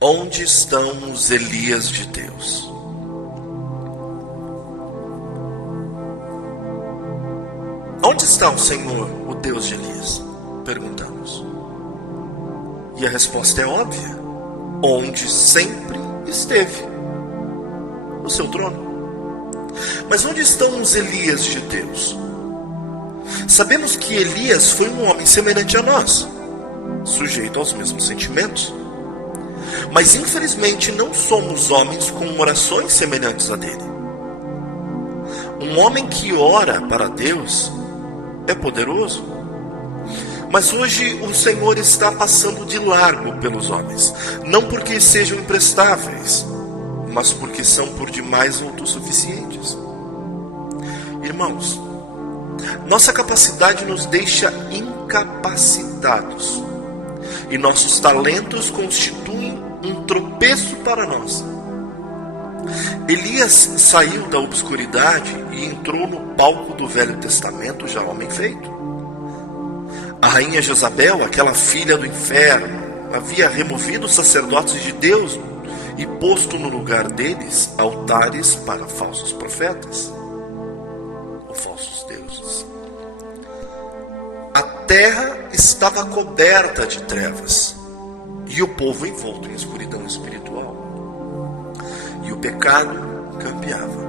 Onde estão os Elias de Deus? Onde está o Senhor, o Deus de Elias? Perguntamos. E a resposta é óbvia. Onde sempre esteve, no seu trono. Mas onde estão os Elias de Deus? Sabemos que Elias foi um homem semelhante a nós, sujeito aos mesmos sentimentos. Mas infelizmente não somos homens com orações semelhantes a dele. Um homem que ora para Deus é poderoso. Mas hoje o Senhor está passando de largo pelos homens. Não porque sejam imprestáveis, mas porque são por demais autossuficientes. Irmãos, nossa capacidade nos deixa incapacitados. E nossos talentos constituem um tropeço para nós. Elias saiu da obscuridade e entrou no palco do Velho Testamento já homem feito. A rainha Jezabel, aquela filha do inferno, havia removido os sacerdotes de Deus e posto no lugar deles altares para falsos profetas ou falsos deuses. A terra estava coberta de trevas e o povo envolto em escuridão espiritual. E o pecado campeava.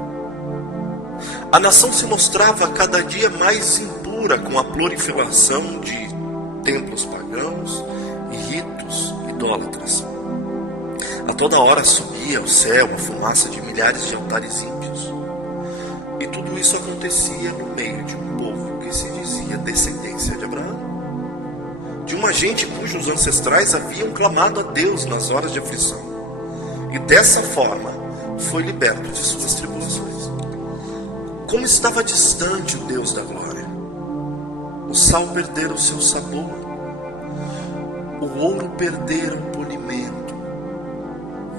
A nação se mostrava cada dia mais impura com a proliferação de templos pagãos e ritos idólatras. A toda hora subia ao céu a fumaça de milhares de altares ímpios. E tudo isso acontecia no meio de um povo que se dizia descendência de Abraão. De uma gente cujos ancestrais haviam clamado a Deus nas horas de aflição. E dessa forma foi liberto de suas tribulações. Como estava distante o Deus da glória. O sal perdera o seu sabor. O ouro perdera o polimento.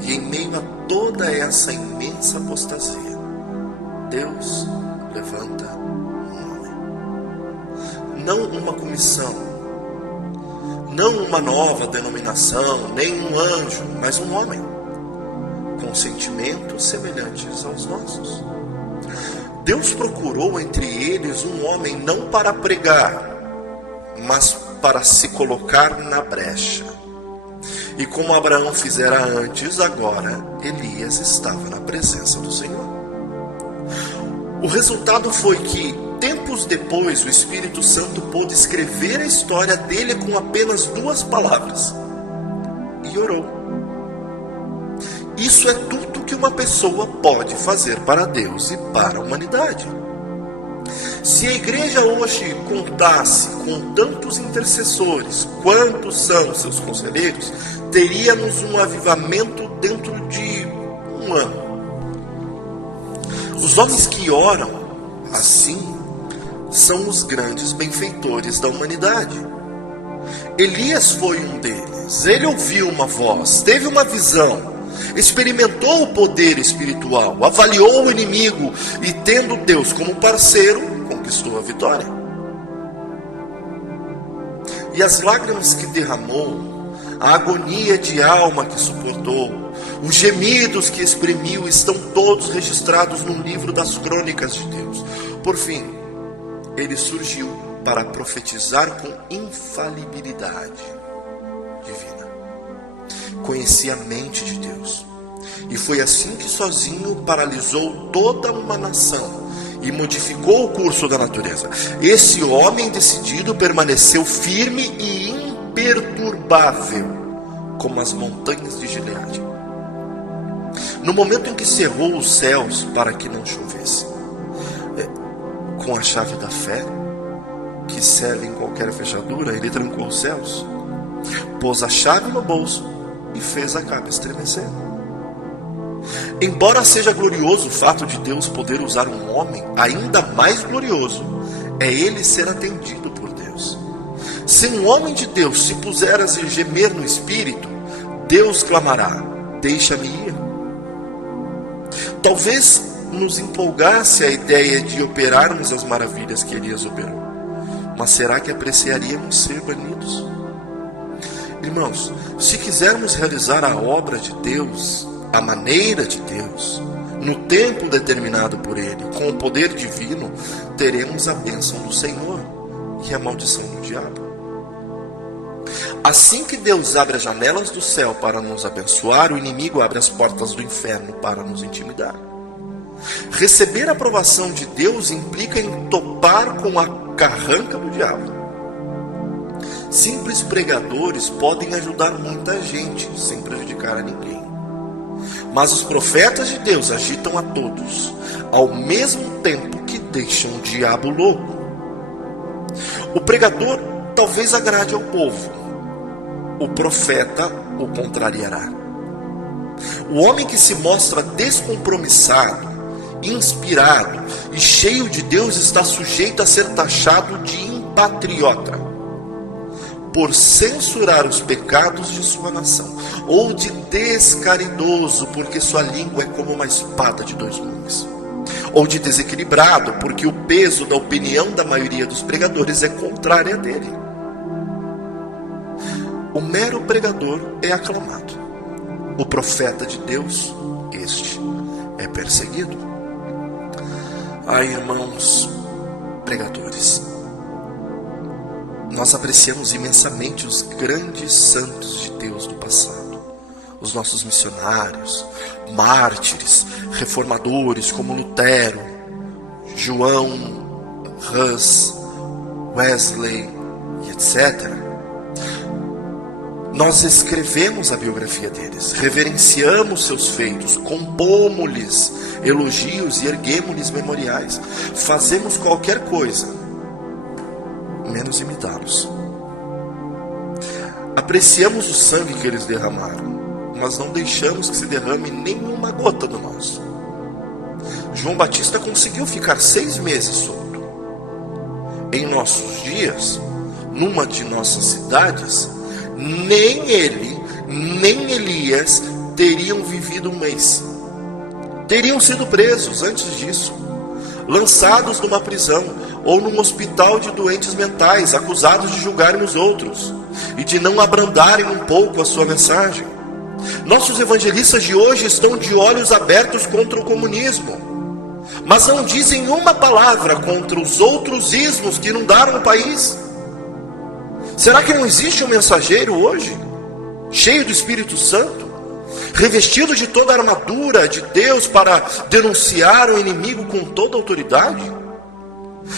E em meio a toda essa imensa apostasia, Deus levanta um homem. Não uma comissão, não uma nova denominação, nem um anjo, mas um homem, com sentimentos semelhantes aos nossos. Deus procurou entre eles um homem não para pregar, mas para se colocar na brecha. E como Abraão fizera antes, agora Elias estava na presença do Senhor. O resultado foi que, tempos depois, o Espírito Santo pôde escrever a história dele com apenas 2 palavras. E orou. Isso é tudo que uma pessoa pode fazer para Deus e para a humanidade. Se a igreja hoje contasse com tantos intercessores quantos são seus conselheiros, teríamos um avivamento dentro de um ano. Os homens que oram assim são os grandes benfeitores da humanidade. Elias foi um deles. Ele ouviu uma voz, teve uma visão, experimentou o poder espiritual, avaliou o inimigo e, tendo Deus como parceiro, conquistou a vitória. E as lágrimas que derramou, a agonia de alma que suportou, os gemidos que exprimiu estão todos registrados no livro das crônicas de Deus. Por fim, ele surgiu para profetizar com infalibilidade divina. Conhecia a mente de Deus. E foi assim que sozinho paralisou toda uma nação e modificou o curso da natureza. Esse homem decidido permaneceu firme e imperturbável, como as montanhas de Gileade. No momento em que cerrou os céus para que não chovesse, com a chave da fé, que serve em qualquer fechadura, ele trancou os céus, pôs a chave no bolso e fez a capa estremecer. Embora seja glorioso o fato de Deus poder usar um homem, ainda mais glorioso é ele ser atendido por Deus. Se um homem de Deus se puser a gemer no espírito, Deus clamará: deixa-me ir. Talvez nos empolgasse a ideia de operarmos as maravilhas que Elias operou, mas será que apreciaríamos ser banidos? Irmãos, se quisermos realizar a obra de Deus, a maneira de Deus, no tempo determinado por Ele, com o poder divino, teremos a bênção do Senhor e a maldição do diabo. Assim que Deus abre as janelas do céu para nos abençoar, o inimigo abre as portas do inferno para nos intimidar. Receber a aprovação de Deus implica em topar com a carranca do diabo. Simples pregadores podem ajudar muita gente sem prejudicar a ninguém. Mas os profetas de Deus agitam a todos, ao mesmo tempo que deixam o diabo louco. O pregador talvez agrade ao povo, o profeta o contrariará. O homem que se mostra descompromissado, inspirado e cheio de Deus está sujeito a ser taxado de impatriota, por censurar os pecados de sua nação, ou de descaridoso, porque sua língua é como uma espada de dois gumes, ou de desequilibrado, porque o peso da opinião da maioria dos pregadores é contrária dele. O mero pregador é aclamado, o profeta de Deus, este é perseguido. Ai, irmãos pregadores, nós apreciamos imensamente os grandes santos de Deus do passado, os nossos missionários, mártires, reformadores como Lutero, João, Hus, Wesley e etc. Nós escrevemos a biografia deles, reverenciamos seus feitos, compomos-lhes elogios e erguemos-lhes memoriais. Fazemos qualquer coisa, menos imitá-los. Apreciamos o sangue que eles derramaram, mas não deixamos que se derrame nenhuma gota do nosso. João Batista conseguiu ficar 6 meses solto. Em nossos dias, numa de nossas cidades, nem ele, nem Elias teriam vivido 1 mês. Teriam sido presos antes disso, lançados numa prisão ou num hospital de doentes mentais, acusados de julgarem os outros e de não abrandarem um pouco a sua mensagem. Nossos evangelistas de hoje estão de olhos abertos contra o comunismo, mas não dizem uma palavra contra os outros ismos que inundaram o país. Será que não existe um mensageiro hoje, cheio do Espírito Santo, revestido de toda a armadura de Deus para denunciar o inimigo com toda a autoridade?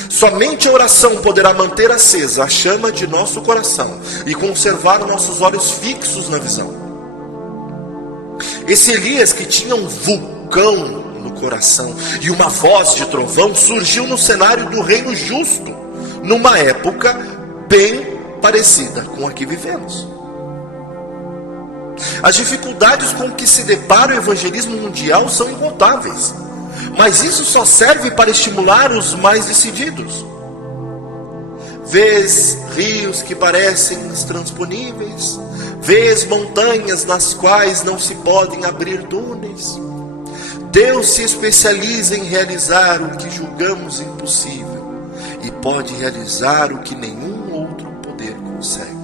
Somente a oração poderá manter acesa a chama de nosso coração e conservar nossos olhos fixos na visão. Esse Elias, que tinha um vulcão no coração e uma voz de trovão, surgiu no cenário do reino justo, numa época bem parecida com a que vivemos. As dificuldades com que se depara o evangelismo mundial são incontáveis, mas isso só serve para estimular os mais decididos. Vês rios que parecem intransponíveis, vês montanhas nas quais não se podem abrir túneis. Deus se especializa em realizar o que julgamos impossível e pode realizar o que nenhum outro poder consegue.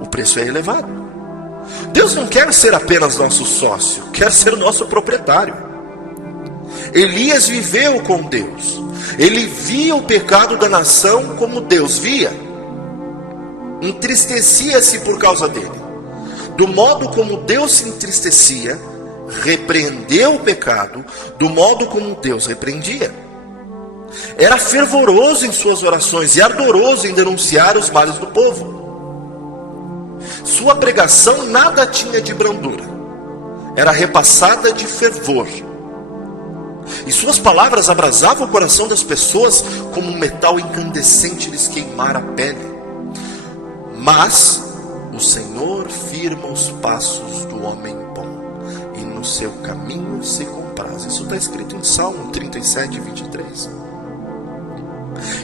O preço é elevado. Deus não quer ser apenas nosso sócio, quer ser nosso proprietário. Elias viveu com Deus. Ele via o pecado da nação como Deus via. Entristecia-se por causa dele. Do modo como Deus se entristecia, repreendeu o pecado do modo como Deus repreendia. Era fervoroso em suas orações e ardoroso em denunciar os males do povo. Sua pregação nada tinha de brandura, era repassada de fervor. E suas palavras abrasavam o coração das pessoas como um metal incandescente lhes queimar a pele. Mas o Senhor firma os passos do homem bom, e no seu caminho se compraz. Isso está escrito em Salmo 37, 23.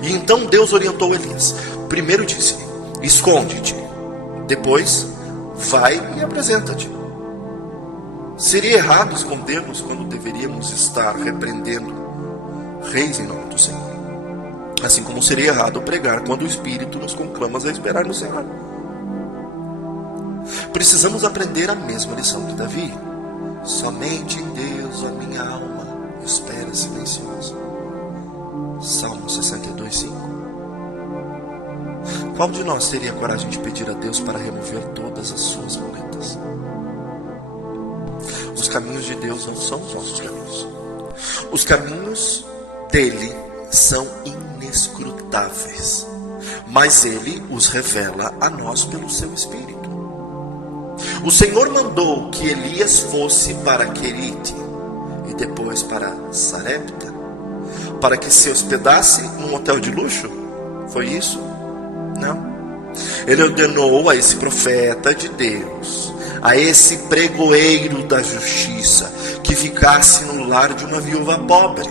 E então Deus orientou Elias. Primeiro disse: esconde-te. Depois, vai e apresenta-te. Seria errado escondermos quando deveríamos estar repreendendo reis em nome do Senhor. Assim como seria errado pregar quando o Espírito nos conclama a esperar no Senhor. Precisamos aprender a mesma lição de Davi. Somente em Deus a minha alma espera silenciosa. Salmo 62:5. Qual de nós teria coragem de pedir a Deus para remover todas as suas muletas? Os caminhos de Deus não são os nossos caminhos. Os caminhos dele são inescrutáveis, mas ele os revela a nós pelo seu Espírito. O Senhor mandou que Elias fosse para Querite e depois para Sarepta, para que se hospedasse num hotel de luxo? Foi isso? Não. Ele ordenou a esse profeta de Deus, a esse pregoeiro da justiça, que ficasse no lar de uma viúva pobre.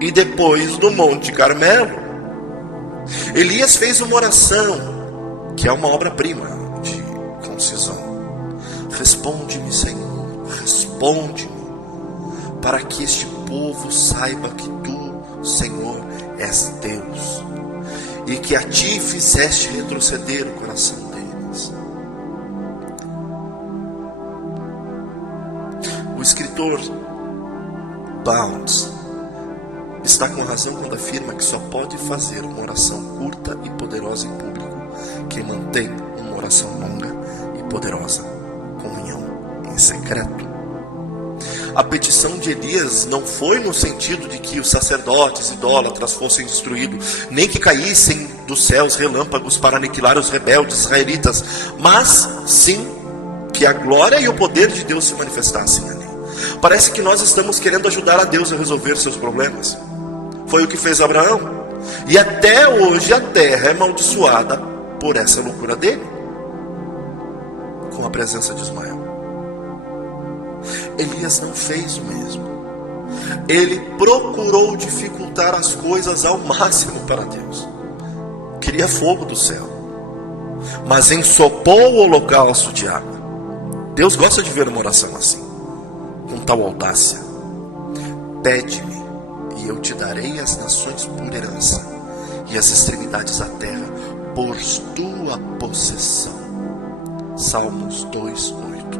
E depois no Monte Carmelo, Elias fez uma oração, que é uma obra-prima de concisão. Responde-me, Senhor, responde-me, para que este povo saiba que tu, Senhor, és Deus, e que a ti fizeste retroceder o coração deles. O escritor Bounds está com razão quando afirma que só pode fazer uma oração curta e poderosa em público quem mantém uma oração longa e poderosa comunhão em secreto. A petição de Elias não foi no sentido de que os sacerdotes idólatras fossem destruídos, nem que caíssem dos céus relâmpagos para aniquilar os rebeldes israelitas, mas sim que a glória e o poder de Deus se manifestassem ali. Parece que nós estamos querendo ajudar a Deus a resolver seus problemas. Foi o que fez Abraão, e até hoje a terra é amaldiçoada por essa loucura dele, com a presença de Ismael. Elias não fez o mesmo. Ele procurou dificultar as coisas ao máximo para Deus. Queria fogo do céu, mas ensopou o holocausto de água. Deus gosta de ver uma oração assim, com tal audácia. Pede-me e eu te darei as nações por herança, e as extremidades da terra por tua possessão. Salmos 2:8.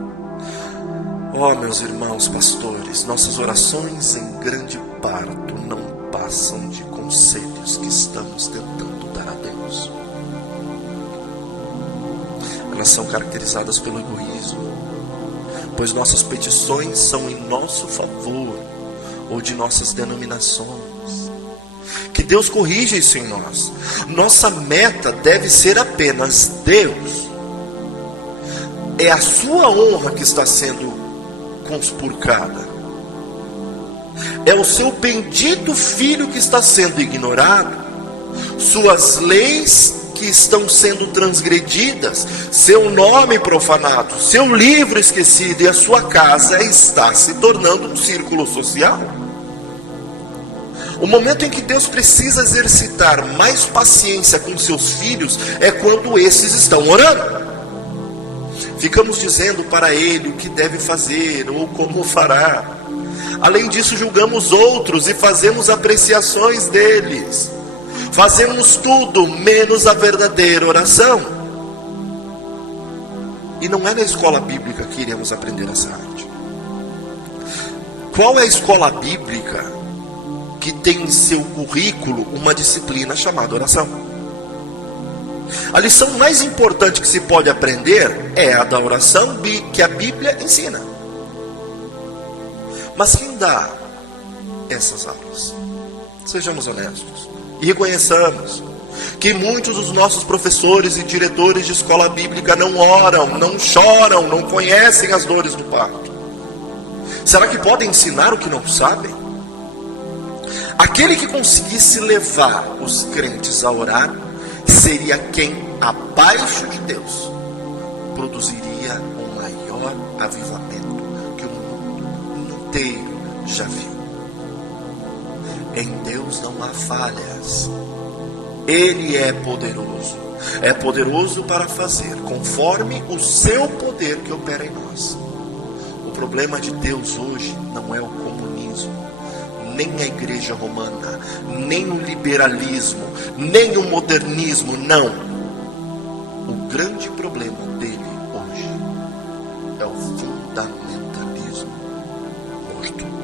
Oh, meus irmãos pastores, nossas orações em grande parte não passam de conselhos que estamos tentando dar a Deus. Elas são caracterizadas pelo egoísmo, pois nossas petições são em nosso favor ou de nossas denominações. Que Deus corrija isso em nós. Nossa meta deve ser apenas Deus. É a sua honra que está sendo conspurcada. É o seu bendito filho que está sendo ignorado. Suas leis que estão sendo transgredidas, seu nome profanado, seu livro esquecido, e a sua casa está se tornando um círculo social. O momento em que Deus precisa exercitar mais paciência com seus filhos é quando esses estão orando. Ficamos dizendo para ele o que deve fazer ou como fará. Além disso, julgamos outros e fazemos apreciações deles. Fazemos tudo menos a verdadeira oração. E não é na escola bíblica que iremos aprender essa arte. Qual é a escola bíblica que tem em seu currículo uma disciplina chamada oração? A lição mais importante que se pode aprender é a da oração que a Bíblia ensina. Mas quem dá essas aulas? Sejamos honestos e reconheçamos que muitos dos nossos professores e diretores de escola bíblica não oram, não choram, não conhecem as dores do parto. Será que podem ensinar o que não sabem? Aquele que conseguisse levar os crentes a orar seria quem, abaixo de Deus, produziria um maior avivamento que o mundo inteiro já viu. Em Deus não há falhas. Ele é poderoso para fazer conforme o seu poder que opera em nós. O problema de Deus hoje não é o comunismo, nem a igreja romana, nem o liberalismo, nem o modernismo, não. O grande problema dele hoje é o fundamentalismo morto.